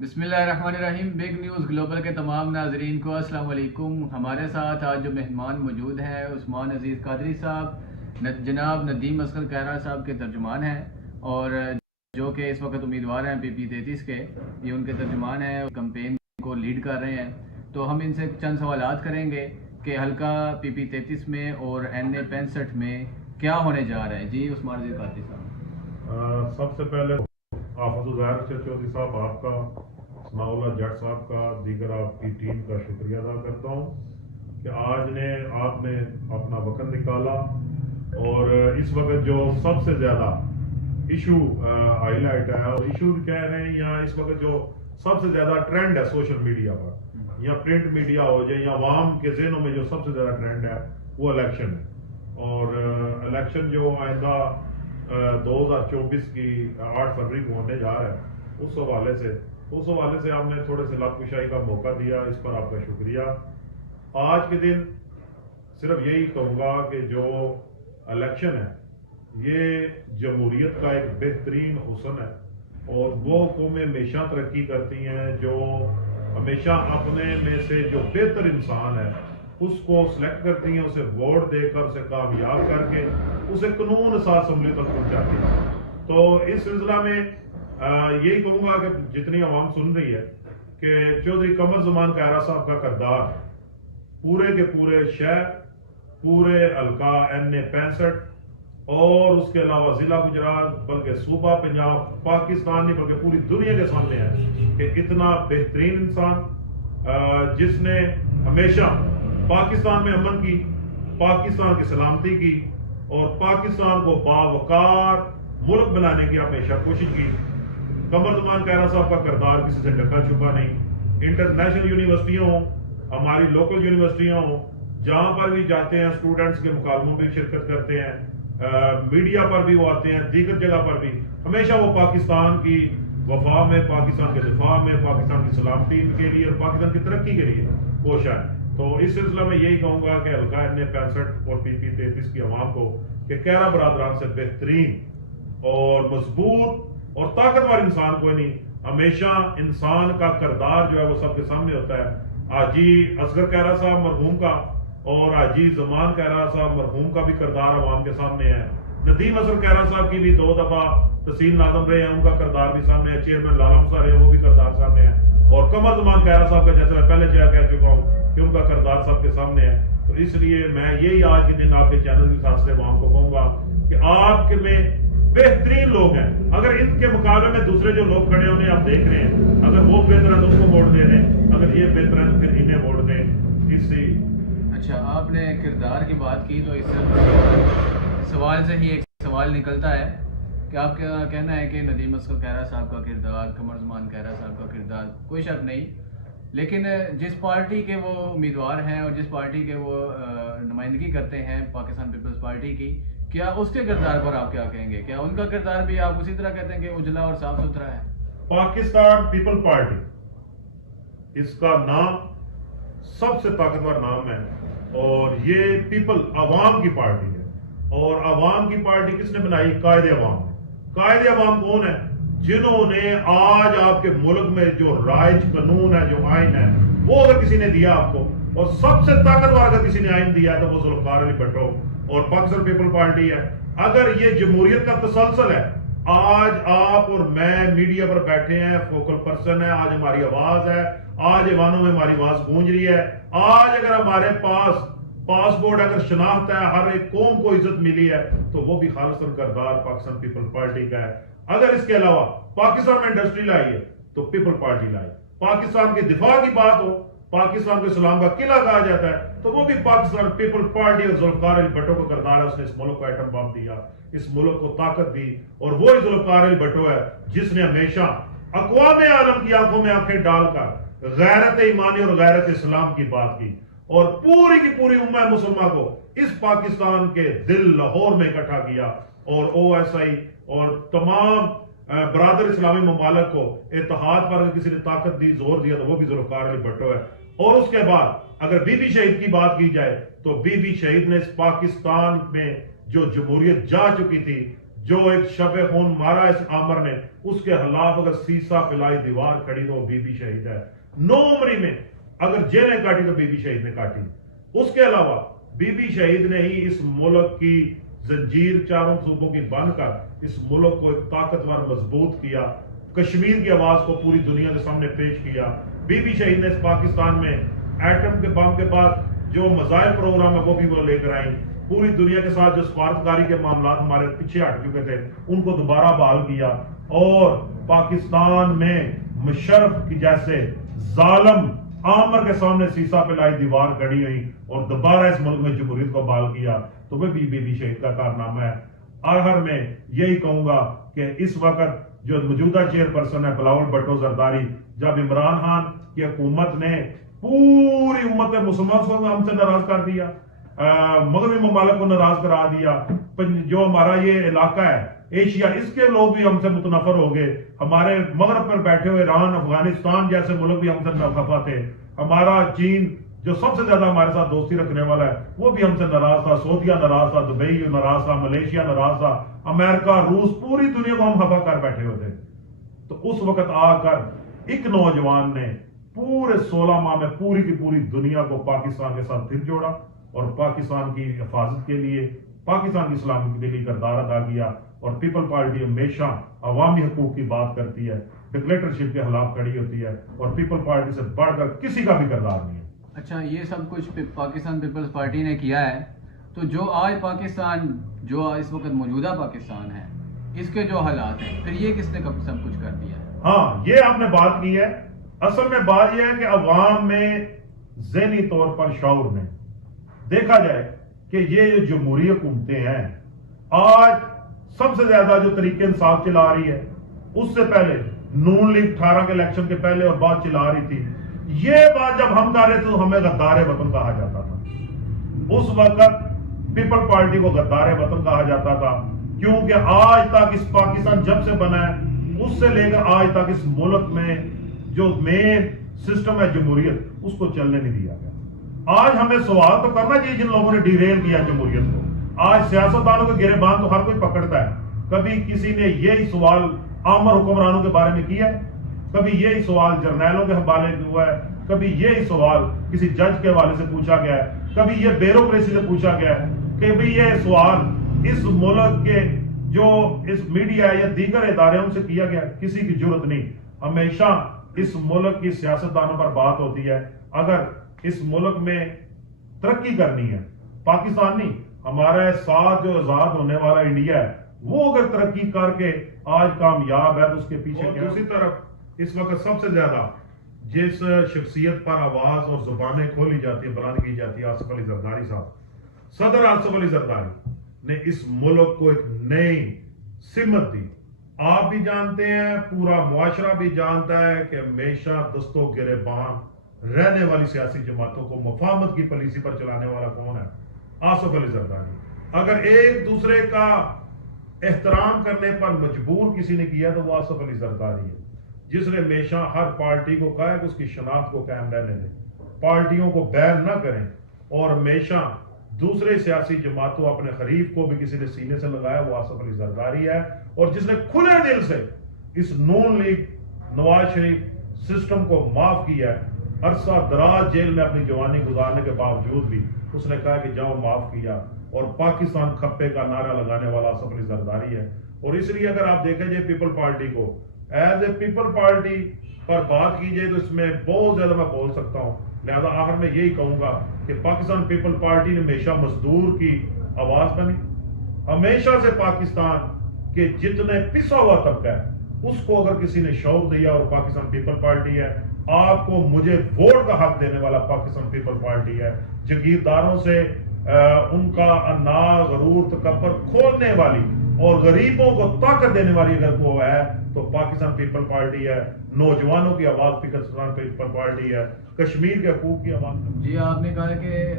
بسم اللہ الرحمن الرحیم۔ بگ نیوز گلوبل کے تمام ناظرین کو السلام علیکم۔ ہمارے ساتھ آج جو مہمان موجود ہیں عثمان عزیز قادری صاحب، جناب ندیم اصغر کہرا صاحب کے ترجمان ہیں، اور جو کہ اس وقت امیدوار ہیں پی پی 33 کے، یہ ان کے ترجمان ہیں، کمپین کو لیڈ کر رہے ہیں۔ تو ہم ان سے چند سوالات کریں گے کہ حلقہ پی پی 33 میں اور این اے 65 میں کیا ہونے جا رہا ہے۔ جی عثمان عزیز قادری صاحب۔ سب سے پہلے حافظ ظاہر چودھری صاحب، آپ کا، ثناء اللہ جٹ صاحب کا، دیگر آپ کی ٹیم کا شکریہ ادا کرتا ہوں کہ آج آپ نے اپنا وقت نکالا، اور اس وقت جو سب سے زیادہ ایشو ہائی لائٹ ہے، اور ایشو کہہ رہے ہیں، یا اس وقت جو سب سے زیادہ ٹرینڈ ہے سوشل میڈیا پر یا پرنٹ میڈیا ہو جائے یا عوام کے ذہنوں میں جو سب سے زیادہ ٹرینڈ ہے وہ الیکشن ہے۔ اور الیکشن جو آئندہ 2024 کی 8 فروری کو ہونے جا رہا ہے، اس حوالے سے آپ نے تھوڑے سے لب کشائی کا موقع دیا، اس پر آپ کا شکریہ۔ آج کے دن صرف یہی کہوں گا کہ جو الیکشن ہے یہ جمہوریت کا ایک بہترین حسن ہے، اور وہ قومیں ہمیشہ ترقی کرتی ہیں جو ہمیشہ اپنے میں سے جو بہتر انسان ہے اس کو سلیکٹ کرتی ہیں، اسے ووٹ دے کر، اسے کامیاب کر کے اسے قانون ساز اسمبلی تک پہنچاتی ہیں۔ تو اس سلسلہ میں یہی کہوں گا کہ جتنی عوام سن رہی ہے کہ چودھری قمر زمان کہرا صاحب کا کردار پورے کے پورے شہر، پورے حلقہ این اے 65 اور اس کے علاوہ ضلع گجرات، بلکہ صوبہ پنجاب، پاکستان نہیں بلکہ پوری دنیا کے سامنے ہے کہ اتنا بہترین انسان جس نے ہمیشہ پاکستان میں امن کی، پاکستان کی سلامتی کی، اور پاکستان کو باوقار ملک بنانے کی ہمیشہ کوشش کی۔ قمر زمان کہرا صاحب کا کردار کسی سے ڈھکا چھپا نہیں۔ انٹرنیشنل یونیورسٹیوں ہوں، ہماری لوکل یونیورسٹیوں ہوں، جہاں پر بھی جاتے ہیں اسٹوڈنٹس کے مکالموں میں شرکت کرتے ہیں، میڈیا پر بھی وہ آتے ہیں، دیگر جگہ پر بھی ہمیشہ وہ پاکستان کی وفا میں، پاکستان کے دفاع میں، پاکستان کی سلامتی کے لیے اور پاکستان کی ترقی کے لیے کوشاں ہے۔ تو اس سلسلہ میں یہی کہوں گا کہ حلقہ این اے 65 اور پی پی 33 کی عوام کو کہ کہرا برادران سے بہترین اور مضبوط اور طاقتور انسان کوئی نہیں۔ ہمیشہ انسان کا کردار جو ہے وہ سب کے سامنے ہوتا ہے۔ حاجی اصغر کہرا صاحب مرحوم کا اور حاجی زمان کہرا صاحب مرحوم کا بھی کردار عوام کے سامنے ہے۔ ندیم اصغر کہرا صاحب کی بھی 2 دفعہ تحصیل ناظم رہے ہیں، ان کا کردار بھی سامنے ہے۔ چیئرمین لالم صاحب رہے ہیں، وہ بھی کردار سامنے ہے۔ اور قمر زمان کہرا صاحب کا جیسے میں پہلے کہہ چکا ہوں کہ ان کا کردار سب کے سامنے ہے۔ تو اس لیے میں یہی آج کے دن آپ کے چینل کے ساتھ سے عوام کو کہوں گا کہ آپ کے میں بہترین لوگ ہیں۔ اگر ان کے مقابلے میں دوسرے جو لوگ کھڑے انہیں آپ دیکھ رہے ہیں، اگر وہ بہتر ہے تو اس کو ووٹ دے دیں، اگر یہ بہتر ہے تو پھر انہیں ووٹ دیں۔ اس سے اچھا، آپ نے کردار کی بات کی تو اس سوال سے ہی ایک سوال نکلتا ہے کہ آپ کا کہنا ہے کہ ندیم اصغر کہرا صاحب کا کردار، قمر زمان کہرا صاحب کا کردار کوئی شک نہیں، لیکن جس پارٹی کے وہ امیدوار ہیں اور جس پارٹی کے وہ نمائندگی کرتے ہیں پاکستان پیپلز پارٹی کی، کیا اس کے کردار پر آپ کیا کہیں گے؟ کیا ان کا کردار بھی آپ اسی طرح کہتے ہیں کہ اجلا اور صاف ستھرا ہے؟ پاکستان پیپل پارٹی اس کا نام سب سے طاقتور نام ہے، اور یہ پیپل عوام کی پارٹی ہے۔ اور عوام کی پارٹی کس نے بنائی؟ قائد عوام نے۔ قائد عوام کون ہے؟ جنہوں نے آج آپ کے ملک میں جو رائج قانون ہے، جو آئین ہے، وہ اگر کسی نے دیا آپ کو، اور سب سے طاقتور اگر کسی نے آئین دیا ہے تو وہ ذوالفقار علی بھٹو اور پاکستان پیپل پارٹی ہے۔ اگر یہ جمہوریت کا تسلسل ہے، آج آپ اور میں میڈیا پر بیٹھے ہیں، فوکل پرسن ہے، آج ہماری آواز ہے، آج ایوانوں میں ہماری آواز گونج رہی ہے۔ آج اگر ہمارے پاس پاسپورٹ، اگر شناخت ہے، ہر ایک قوم کو عزت ملی ہے، تو وہ بھی خالصاً کردار پاکستان پیپل پارٹی کا ہے۔ اگر اس کے علاوہ پاکستان میں انڈسٹری لائی ہے تو پیپل پارٹی لائی۔ پاکستان کی دفاع کی بات ہو، پاکستان کو اسلام کا قلعہ کہا جاتا ہے، تو وہ بھی پاکستان پیپل پارٹی اور ذوالفقار علی بھٹو کا کردار ہے۔ اس نے اس ملک کو ایٹم بم دیا، اس ملک کو طاقت دی، اور وہی ذوالفقار علی بھٹو ہے جس نے ہمیشہ اقوام عالم کی آنکھوں میں آنکھیں ڈال کر غیرت ایمانی اور غیرت اسلام کی بات کی، اور پوری کی پوری امہ مسلمہ کو اس پاکستان کے دل لاہور میں اکٹھا کیا، اور او ایس آئی اور تمام برادر اسلامی ممالک کو اتحاد پر کسی نے طاقت دی، زور دیا، تو وہ بھی ذوالفقار علی بھٹو ہے۔ اور اس کے بعد اگر بی بی شہید کی بات کی جائے تو بی بی شہید نے اس پاکستان میں جو جمہوریت جا چکی تھی، جو ایک شب خون مارا اس عامر نے، اس کے خلاف اگر سیسا پلائی دیوار کھڑی تو وہ بی بی شہید ہے. 9 عمری میں اگر جیلیں کاٹی تو بی بی شہید نے کاٹی. اس کے علاوہ بی بی شہید نے ہی اس ملک کی زنجیر چاروں صوبوں کی بند کر اس ملک کو ایک طاقتور مضبوط کیا، کشمیر کی آواز کو پوری دنیا کے سامنے پیش کیا. بی بی شہید نے اس پاکستان میں ایٹم کے بم کے بعد جو مزائل پروگرام ہے وہ بھی وہ لے کر آئیں. پوری دنیا کے ساتھ جو سفارتکاری کے معاملات ہمارے پیچھے ہٹ چکے تھے ان کو دوبارہ بحال کیا، اور پاکستان میں مشرف کی جیسے ظالم عامر کے سامنے سیسا پلائی دیوار کھڑی ہوئی اور دوبارہ اس ملک میں جمہوریت کو بحال کیا. تو وہ بی بی شہید کا کارنامہ ہے. آخر میں یہی کہوں گا کہ اس وقت جو موجودہ چیئر پرسن ہے بلاول بھٹو زرداری، جب عمران خان کی حکومت نے پوری امت مسلمان کو ہم سے ناراض کر دیا، مغربی ممالک کو ناراض کرا دیا، جو ہمارا یہ علاقہ ہے ایشیا، اس کے لوگ بھی ہم سے متنفر ہو گئے. ہمارے مغرب پر بیٹھے ہوئے ایران، افغانستان جیسے ملک بھی ہم سے خفا تھے. ہمارا چین جو سب سے زیادہ ہمارے ساتھ دوستی رکھنے والا ہے وہ بھی ہم سے ناراض تھا. سعودیہ ناراض تھا، دبئی ناراض تھا، ملیشیا ناراض تھا، امریکہ، روس، پوری دنیا کو ہم خفا کر بیٹھے ہوئے تھے. تو اس وقت آ کر ایک نوجوان نے پورے 16 ماہ میں پوری کی پوری دنیا کو پاکستان کے ساتھ دل جوڑا اور پاکستان کی حفاظت کے لیے، پاکستان کی اسلامی کے لیے کردار ادا کیا. اور پیپل پارٹی ہمیشہ عوامی حقوق کی بات کرتی ہے، ڈکٹیٹرشپ کے خلاف کھڑی ہوتی ہے، اور پیپل پارٹی سے بڑھ کر کسی کا بھی کردار نہیں ہے. اچھا، یہ سب کچھ پاکستان پیپلز پارٹی نے کیا ہے، تو جو آج پاکستان، جو اس وقت موجودہ پاکستان ہے، اس کے جو حالات ہیں، پھر یہ کس نے سب کچھ کر دیا ہے؟ ہاں، یہ آپ نے بات کی ہے. اصل میں بات یہ ہے کہ عوام میں ذہنی طور پر شعور میں دیکھا جائے کہ یہ جو جمہوری حکومتیں ہیں آج سب سے زیادہ جو طریقے انصاف چلا رہی ہے، اس سے پہلے نون لیگ 18 کے الیکشن کے پہلے اور بعد چلا رہی تھی. یہ بات جب ہم کر رہے تھے تو ہمیں غدار وطن کہا جاتا تھا. اس وقت پیپل پارٹی کو غدار وطن کہا جاتا تھا، کیونکہ آج تک اس پاکستان جب سے بنا ہے اس سے لے کر آج تک اس ملک میں جو مین سسٹم ہے جمہوریت، اس کو چلنے نہیں دیا گیا. آج ہمیں سوال تو کرنا چاہیے جن لوگوں نے ڈیریل کیا جمہوریت کو. آج سیاستدانوں کے گریبان تو ہر کوئی پکڑتا ہے. کبھی کسی نے یہی سوال عامر حکمرانوں کے بارے میں کیا ہے؟ کبھی یہی سوال جرنیلوں کے حوالے سے ہوا ہے؟ کبھی یہی سوال کسی جج کے حوالے سے پوچھا گیا ہے؟ کبھی یہ بیوروکریسی سے پوچھا گیا ہے؟ کہ بھی یہ سوال اس ملک کے جو اس میڈیا یا دیگر ادارے ان سے کیا گیا؟ کسی کی جرت نہیں. ہمیشہ اس ملک کی سیاستدانوں پر بات ہوتی ہے. اگر اس ملک میں ترقی کرنی ہے، پاکستان نہیں، ہمارا ساتھ جو آزاد ہونے والا انڈیا ہے، وہ اگر ترقی کر کے آج کامیاب ہے تو اس کے پیچھے کیا؟ دوسری طرف اس وقت سب سے زیادہ جس شخصیت پر آواز اور زبانیں کھولی جاتی ہے، بلند کی جاتی ہے، آصف علی زرداری صاحب. صدر آصف علی زرداری نے اس ملک کو ایک نئی سمت دی. آپ بھی جانتے ہیں، پورا معاشرہ بھی جانتا ہے کہ ہمیشہ دست و گریبان رہنے والی سیاسی جماعتوں کو مفاہمت کی پالیسی پر چلانے والا کون ہے؟ آصف علی زرداری. اگر ایک دوسرے کا احترام کرنے پر مجبور کسی نے کیا تو وہ آصف علی زرداری ہے، جس نے ہمیشہ ہر پارٹی کو کہا ہے کہ اس کی شناخت کو قائم رہنے دیں، پارٹیوں کو بین نہ کریں، اور ہمیشہ دوسرے سیاسی جماعتوں اپنے خریف کو بھی کسی نے سینے سے لگایا وہ آصف علی زرداری ہے. اور جس نے کھلے دل سے اس نون لیگ نواز شریف سسٹم کو معاف کیا ہے. عرصہ دراز جیل میں اپنی جوانی گزارنے کے باوجود بھی اس نے کہا کہ جاؤ معاف کیا، اور پاکستان کھپے کا نعرہ لگانے والا آصف علی زرداری ہے. اور اس لیے اگر آپ دیکھیں جائے پیپل پارٹی کو ایز اے پیپل پارٹی پر بات کی جائے تو اس میں بہت زیادہ میں بول سکتا ہوں. لہذا آخر میں یہی کہوں گا کہ پاکستان پیپل پارٹی نے ہمیشہ مزدور کی آواز بنی. ہمیشہ سے پاکستان کے جتنے پسا ہوا طبقہ ہے اس کو اگر کسی نے شوق دیا اور پاکستان پیپل پارٹی ہے. آپ کو مجھے ووٹ کا حق دینے والا پاکستان پیپل پارٹی ہے. جگیرداروں سے ان کا انا غرور تکبر کھولنے والی اور غریبوں کو طاقت دینے والی اگر وہ ہے تو پاکستان پیپل پارٹی ہے. نوجوانوں کی آواز پاکستان پیپل پارٹی ہے. کشمیر کے حقوق کی آواز. جی، آپ نے کہا کہ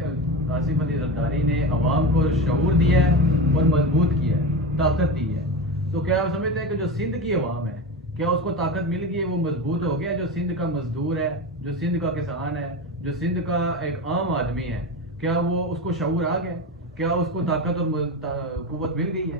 آصف علی زرداری نے عوام کو شعور دیا ہے اور مضبوط کیا ہے، طاقت دی ہے. تو کیا آپ سمجھتے ہیں کہ جو سندھ کی عوام ہے، کیا اس کو طاقت مل گئی ہے، وہ مضبوط ہو گیا؟ جو سندھ کا مزدور ہے، جو سندھ کا کسان ہے، جو سندھ کا ایک عام آدمی ہے، کیا وہ اس کو شعور آ گیا؟ کیا اس کو طاقت اور قوت مل گئی ہے؟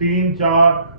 3-4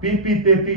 PP33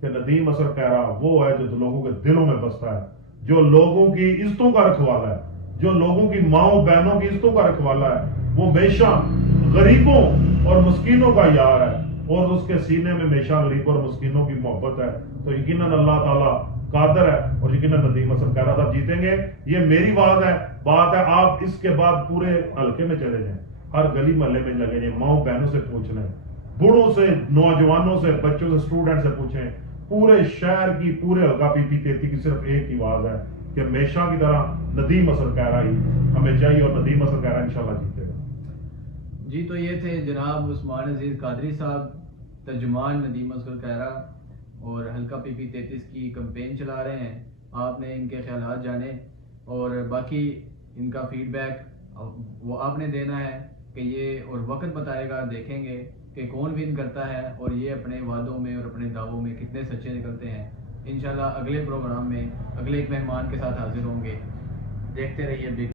کہ ندیم اصغر کہرا وہ ہے جو لوگوں کے دلوں میں بستا ہے، جو لوگوں کی عزتوں کا رکھوالا ہے، جو لوگوں کی ماؤں بہنوں کی عزتوں کا رکھوالا ہے، وہ ہمیشہ غریبوں اور مسکینوں کا یار ہے، اور اس کے سینے میں ہمیشہ غریبوں اور مسکینوں کی محبت ہے۔ تو یقیناً اللہ تعالیٰ قادر ہے، اور یقیناً ندیم اصغر کہرا صاحب جیتیں گے۔ یہ میری بات ہے آپ اس کے بعد پورے حلقے میں چلے جائیں، ہر گلی محلے میں لگے جائیں، ماؤں بہنوں سے پوچھ لیں، بوڑھوں سے، نوجوانوں سے، بچوں سے، اسٹوڈنٹ سے پوچھیں، پورے شہر کی، پورے حلقہ پی پی 33 کی صرف ایک ہی آواز ہے کہ ہمیشہ کی طرح ندیم اصغر کہرا ہی ہمیں چاہیے، اور ندیم اصغر کہرا انشاءاللہ جیتے گا۔ جی تو یہ تھے جناب عثمان عزیز قادری صاحب، ترجمان ندیم اصغر کہرا، اور حلقہ پی پی 33 کی کمپین چلا رہے ہیں۔ آپ نے ان کے خیالات جانے، اور باقی ان کا فیڈ بیک وہ آپ نے دینا ہے کہ یہ، اور وقت بتائے گا، دیکھیں گے کہ کون ون کرتا ہے، اور یہ اپنے وعدوں میں اور اپنے دعووں میں کتنے سچے نکلتے ہیں۔ انشاءاللہ اگلے پروگرام میں اگلے ایک مہمان کے ساتھ حاضر ہوں گے۔ دیکھتے رہیے